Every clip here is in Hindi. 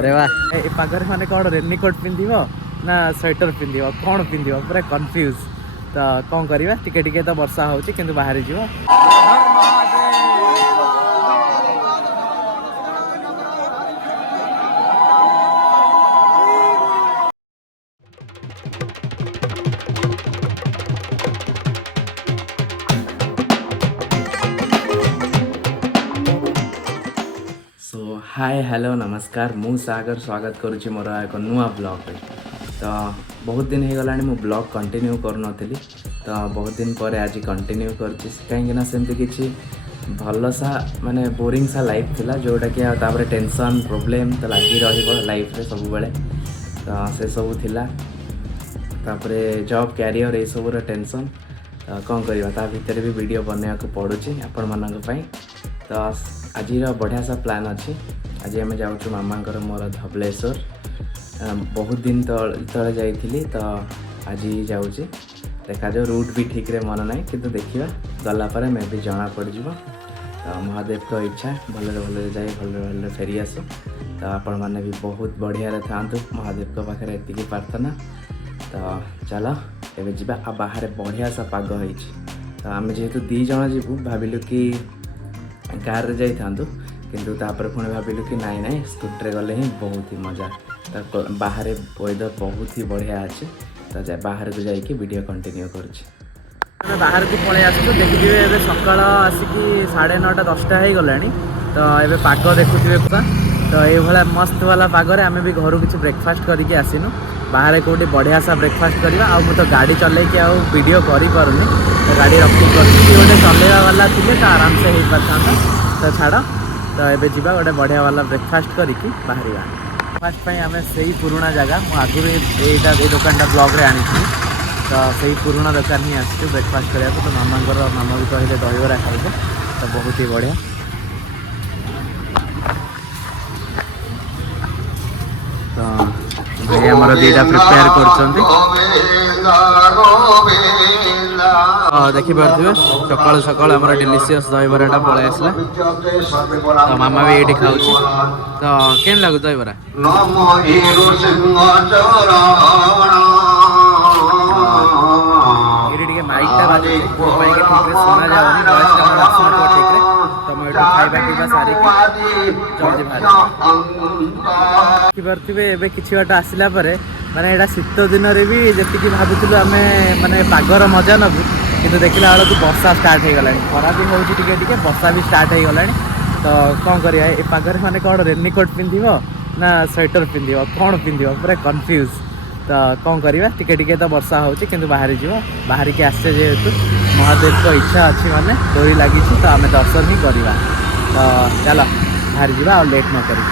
अरे वाह ए पागर माने कौन रेनकोट पिंधिबो ना स्वेटर पिंधिबो कौन पिंधिबो पूरा कंफ्यूज तो कौन करवा टिके टिके तो वर्षा होची किंतु बाहरी जीवो हाय हेलो नमस्कार मु सागर स्वागत करुच्ची मोर एक नुआ ब्लॉग रे तो बहुत दिन हो गलानी मु ब्लॉग कंटिन्यू करूनथली तो बहुत दिन पर आज कंटिन्यू करछि कहीं सेमती किछि भल सा माने बोरिंग सा लाइफ थिला जोटा कि तापर टेंशन प्रॉब्लम तो लगी रहिबो लाइफ रे सब बेले तो से सब थिला तापर जॉब कैरियर ए सब रो टेंशन तो कौन करबा ता भीतर भी वीडियो बनने को पड़ुछि आपण मानक पई तो आज बढ़िया सा प्लान अच्छी आज आम जाऊँ मामा मोर धबलेश्वर बहुत दिन तले जाइली तो आज जाऊँगी देखा जाओ रूट भी ठीक रे मन ना कि देखा गलापर मे भी जना पड़ तो महादेव को इच्छा भले जाए भले फेरी आसो तो आपण मैंने भी बहुत बढ़िया था महादेव को पाखे एति प्रार्थना तो चलो एवं जा आ बाहर बढ़िया सा पाग हो तो आम जेहेतु दी जन जीवु भाविलु कि कार रे जाई थांतु किंतु तापर पुणे भाविलु कि नाई नाई स्कूटर गले ही बहुत ही मजा तो बाहर वेदर बहुत ही बढ़िया अच्छे तो जा बाहर को जाइए वीडियो कंटिन्यू कर बाहर को पलि आसु देखिए ए सकाल आसिकी 9:30 10टा हो गला तो ये पाग देखुए तो ये मस्त वाला पागरे आम भी घर किसी ब्रेकफास्ट करके आसीनु बाहर कौटी बढ़िया सा ब्रेकफास्ट करवा आ तो गाड़ी चलैकी आ वीडियो करूनी तो गाड़ी रखी गोटे चलैवा वाला थे तो आराम से हो पाता तो छाड़ तो ये जीवा गोटे बढ़िया वाला ब्रेकफास्ट करके बाहर ब्रेकफास्ट आम से ही पुराना जगह मुझे आगुरी यहाँ ये दुकानटा ब्लॉग रे आनी तो से पुराना दुकान ही आसू ब्रेकफास्ट करने तो मामा भी कहले दहीबरा खाइबो तो बहुत ही बढ़िया तो भाई हमारा दीटा प्रिपेयर देखी पारे सका सका हमारा डिलीशियस दहीबराटा पलि आसला तो मामा भी ये खाऊ तो केन लगू दहीबरा ये माइकटा बाजे ठीक सुना जाऊनी वॉइसटा मोर आसुन ठीक रे तो मैं खाइबा पीवा सारी जल्दी बाहर देखिए किसी बाट आसला माने एटा शीत दिन भी जी भावुलु आम माने पागर मजा नबू कि देखला बेलू वर्षा स्टार्ट हो गला खरा भी हो वर्षा भी स्टार्ट हो गला तो कौन करिया ए पागर माने कौन रेनकोट पिंधिबो ना स्वेटर पिंधिबो कौन पिंधिबो पूरा कंफ्यूज तो कौन करवा टिके टिके तो वर्षा होची किंतु बाहरी जीव बाहर के आसचे जेहेतु महादेव को इच्छा अच्छी माने डोरी लगी तो आम दर्शन ही करवा तो चलो बाहर जीवा और लेट न करी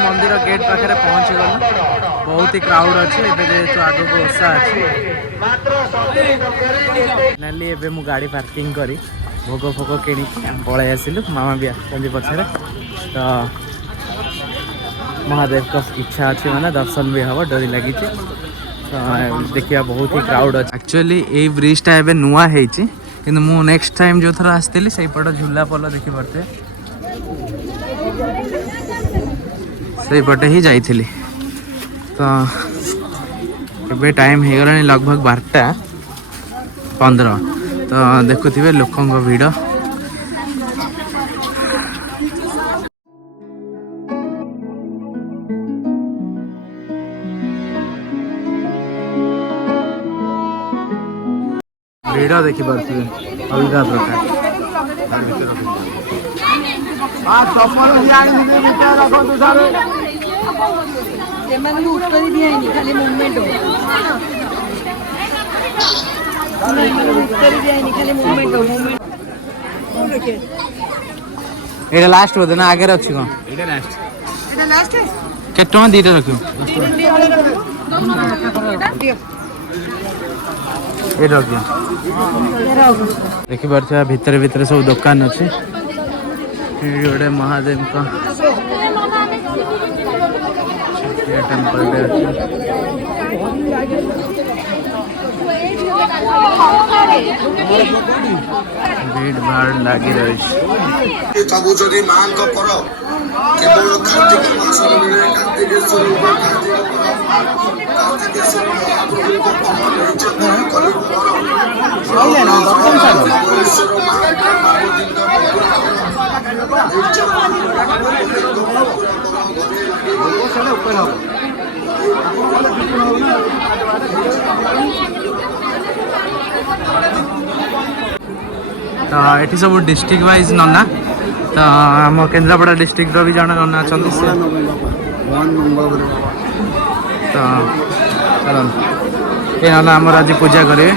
मंदिर गेट पाखे पहुँची गलु बहुत ही क्राउड अच्छे जेहेतु आग को ओषा अच्छी नाली मु गाड़ी पार्किंग करी भोग फोग किणी पलि आसिलु मामा भी आसुँच पछे तो महादेव को इच्छा अच्छी माने दर्शन भी हम डोरी लगी तो देखिए बहुत ही क्राउड अच्छे एक्चुअली ये ब्रिजटा एवं नुआ है कि नेक्स्ट टाइम जो थर आसती से पट झूला पल देखी पारे से पटे ही जाइली तो ये टाइम हो गला लगभग 12:15 तो देखुवे लोकों भिड़ भिड़ देखी पारे अलग प्रकार ये लास्ट बोधे ना आगे अच्छी कौन के दीटा रख देखी पारे भितर भितर सब दुकान अच्छे गोटे महादेव का ये टेम्पल टे भीड़ भाड़ लगी रही ସବୁ ଯଦି ମାଙ୍କ ପର କେବଳ କାର୍ତ୍ତିକ ମାସରେ ମିଳେ। କାର୍ତ୍ତିକେଶ୍ୱରଙ୍କ କାର୍ତ୍ତିକ ପର କାର୍ତ୍ତିକେଶ୍ୱର ମହାପ୍ରଭୁଙ୍କ ପର ନିଜ କରି ପର କାର୍ତ୍ତିକେଶ୍ୱର ମାଙ୍କ ମାମୁଦିଙ୍କ तो ये सब डिस्ट्रिक्ट वाइज नना तो आम केन्द्रापड़ा डिस्ट्रिक्ट भी जन नना अच्छा तो चलो ये नना आमर आज पूजा करेंगे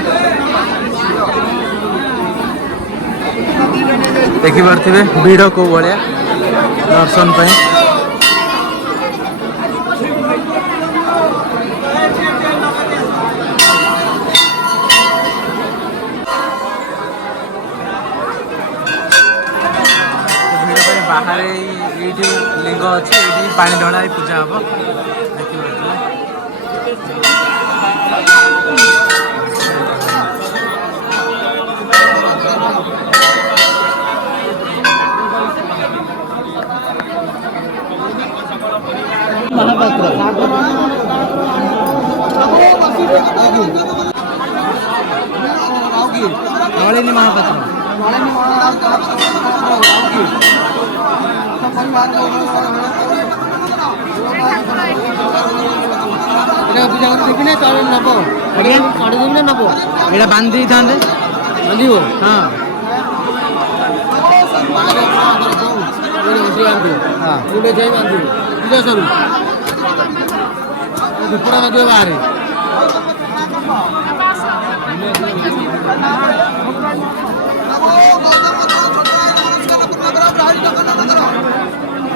देखिपे भिड़ कौ भाया दर्शन पर बाहर ये लिंग अच्छे ये पानी ढला पूजा हम देखिए महापात्र नलिनी महापात्र बांधी था बांध हाँ पूजा सर दुपड़ा बाहर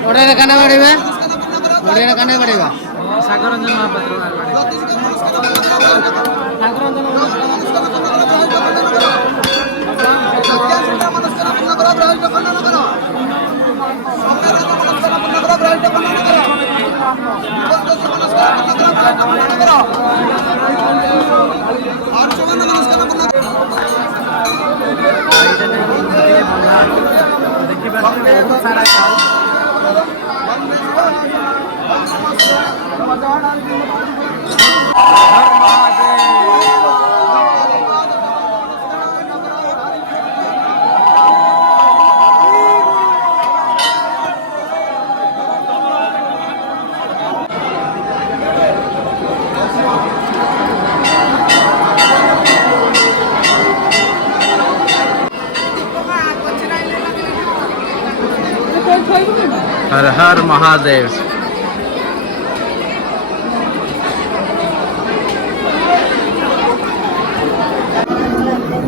ओडे काना पड़ेगा ओडे काना पड़ेगा सागर रंजन महापात्र बहुत सारा हर हर महादेव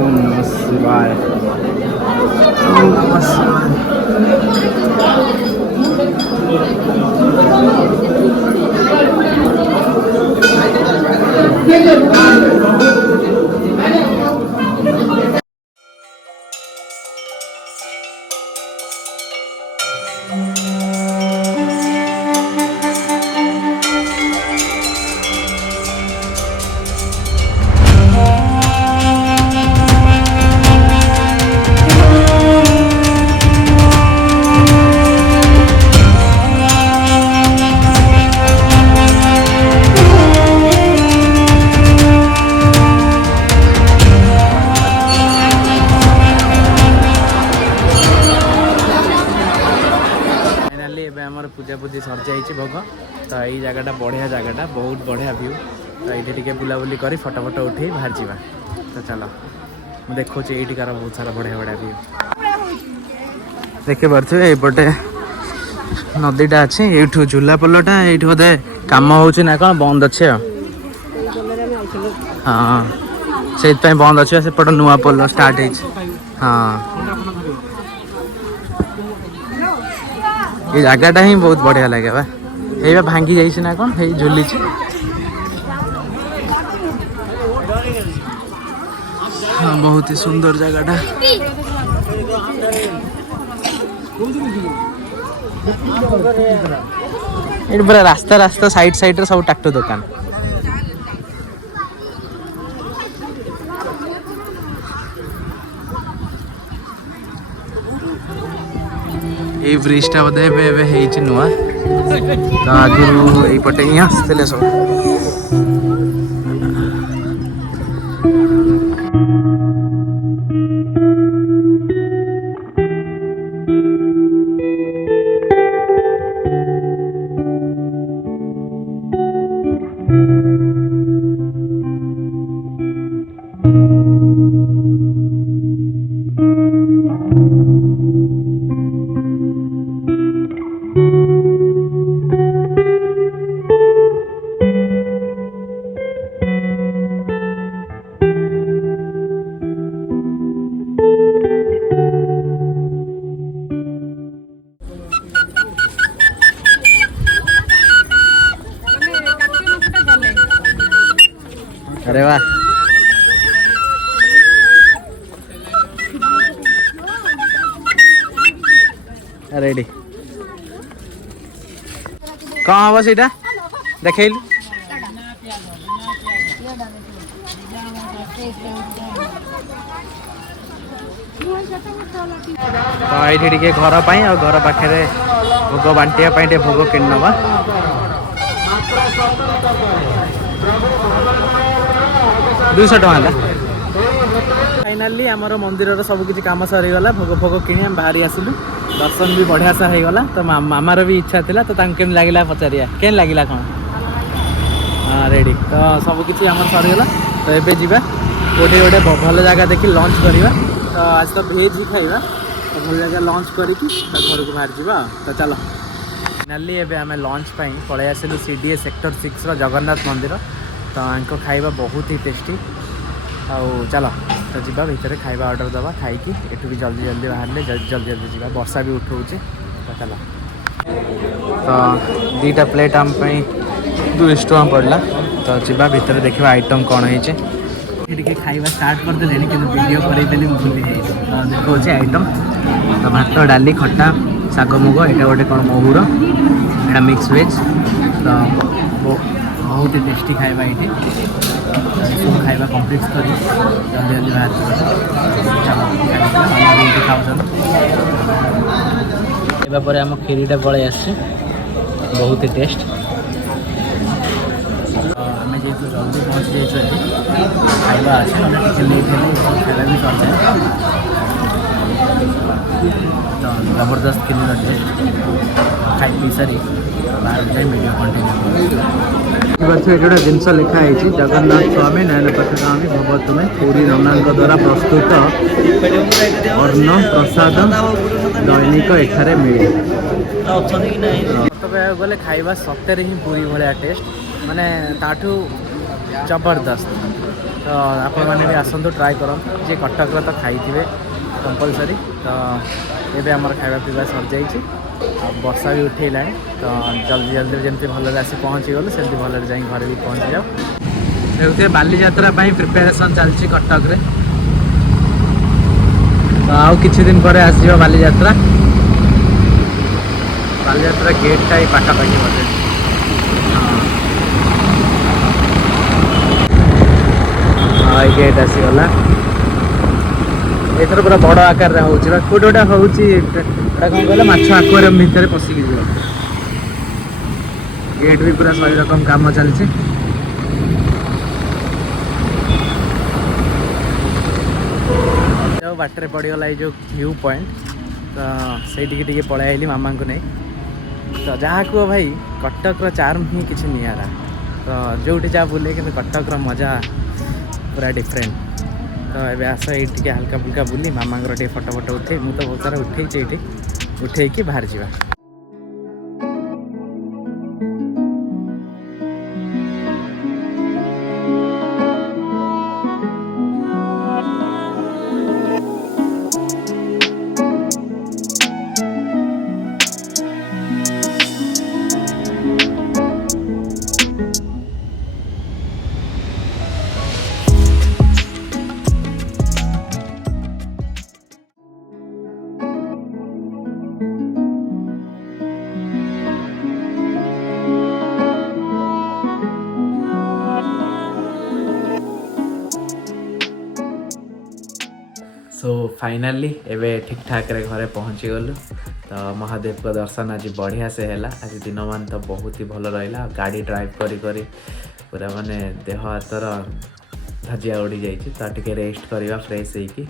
ओम नमः शिवाय ओम नमः शिवाय पूजा पूजी सर जाइए भोग तो यही जगह बढ़िया जगह बहुत बढ़िया व्यू तो ये टे बुलाबुली कर फटो फटो उठे बाहर जावा तो चलो मुझे देखो ये बहुत सारा बढ़िया बढ़िया व्यू देखी पारे ये नदीटा अच्छे ये झूला पोलटा ये बोधे कम हो कौन बंद अच्छे हाँ से बंद अच्छे सेपट नुआ पोल स्टार्ट हाँ ये जगहटा ही बहुत बढ़िया लगे बा ये भांगी जाइए ना कौन ये झुली हाँ बहुत ही सुंदर जगहटा ये पूरा रास्ता रास्ता साइड साइड सब ट्रैक्टर दुकान ये ब्रिजटा बोधे एवं नुआ तो आगु यपटे ही आसते सब अरे वाह रेडी कौन हम सीटा देखल तो ये घर पर और घर पाखे भोग बांटिया भोग कि नवा 200 टका फाइनाली आमर मंदिर सब किसी कम सरीगला भोग भोग कि बाहरी आसलु दर्शन भी बढ़िया सा होगला तो मामार भी इच्छा थी तो केम लगे पचारिया के लगे कौन हाँ रेडी तो सब किसी आम सरीगला तो ये जावा गोटे गोटे भल जगह देखी लंच करवा तो आज तो भेज ही खाଇବା तो भल जगह लंच करके घर को बाहर जावा तो चलो फाइनाली एबे आम लंच पलि आसलु CDA सेक्टर 6 जगन्नाथ मंदिर तो आंको खाଇବା बहुत ही टेस्टी आउ चलो तो जी भितर खाଇବା ऑर्डर दबा खाई एठू भी जल्दी जल्दी बाहर जल्दी जल्दी जी वर्षा भी उठाऊँ तो चलो तो 2टा प्लेट आम 200 टका पड़ला तो जी भितर देखा आइटम कौन है खाଇବା स्टार्ट करदे कि वीडियो करदेली भूली तो देखा आइटम तो भात डाली खट्टा शाग मुग यहाँ गोटे कौन महुर यहाँ मिक्स वेज तो बहुत ही टेस्टी खाଇବା ये सब खाଇବା कम्प्लीट कर जल्दी जल्दी बाहर खाऊपर आम खीरीटा पलि आस बहुत ही टेस्ट आम जेहतु जल्दी पहुँची जाइए खाଇବା अच्छे ना लेट खाଇବା भी कर तो जबरदस्त खीरी टेस्ट खाई पी सारी बाहर जाए वीडियो कंटिन्यू गोटे जिनस लिखाई जगन्नाथ स्वामी नयन पथगामी भव तुम्हें पूरी नना द्वारा प्रस्तुत अन्न प्रसाद दैनिक एठारे मिले गले खाଇବା सत्य ही पूरी भाया टेस्ट माने ताठू जबरदस्त तो आपण मैंने भी आसतु ट्राए करूँ जी कटक तो खाई कंपलसरी तो ये आमर खाଇବା पीवा सर जाइए वर्षा भी उठेला तो जल्दी जल्दी जमी भल आसी पहुँची गलु से भल जा घर भी पहुँची जाओ देखते बाली यात्रा प्रिपेरेसन चलती कटक रे तो आउ किछि दिन पर आसो बाली यात्रा गेटा ही पाखापाखि बोधे हाँ गेट आसीगला एथर पूरा बड़ आकार होगा गोटे गोटे हूँ कौन कहला माछ आक्वारियम भितर पशिकी जी गेट भी पूरा सही रकम काम चलती बाटर पड़गला ये जो व्यू पॉइंट तो से पलि मामा को नहीं तो जहाँ कह भाई कटक चार्म ही किसी निरा तो जो जा बुले कि कटक मजा पूरा डिफरेंट तो ये आस ये हल्का फुल्का बुली मामा फोटो फोटो उठे मुझे तो बहुत सारा उठे उठे बाहर जावा सो फाइनाली एवे ठीक ठाक रे घरे पहुँची गलु तो महादेव को दर्शन आज बढ़िया से है आज दिन मान तो बहुत ही भल रहा गाड़ी ड्राइव करी करी पूरा माने देह हाथर धजिया उड़ी जाइए तो टिके रेस्ट करवा फ्रेश होगी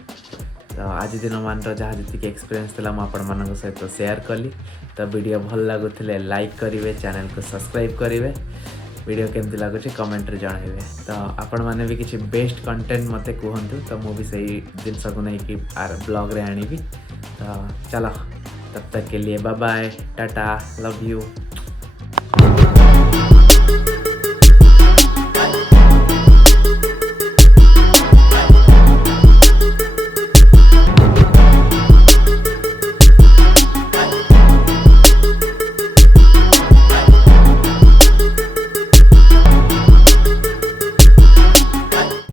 तो आज दिन मान जहाँ जी एक्सपीरियंस था मुझे सहित शेयर कली तो वीडियो भल लगुले लाइक करेंगे चैनल को सब्सक्राइब करेंगे वीडियो केमती लगुच कमेंट जनइबे तो आपण मैंने भी किसी बेस्ट कंटेंट मते कहतु तो मुझे सही जिनस को लेकिन ब्लॉग रे आनी तो चलो तब तक के लिए bye bye tata love you.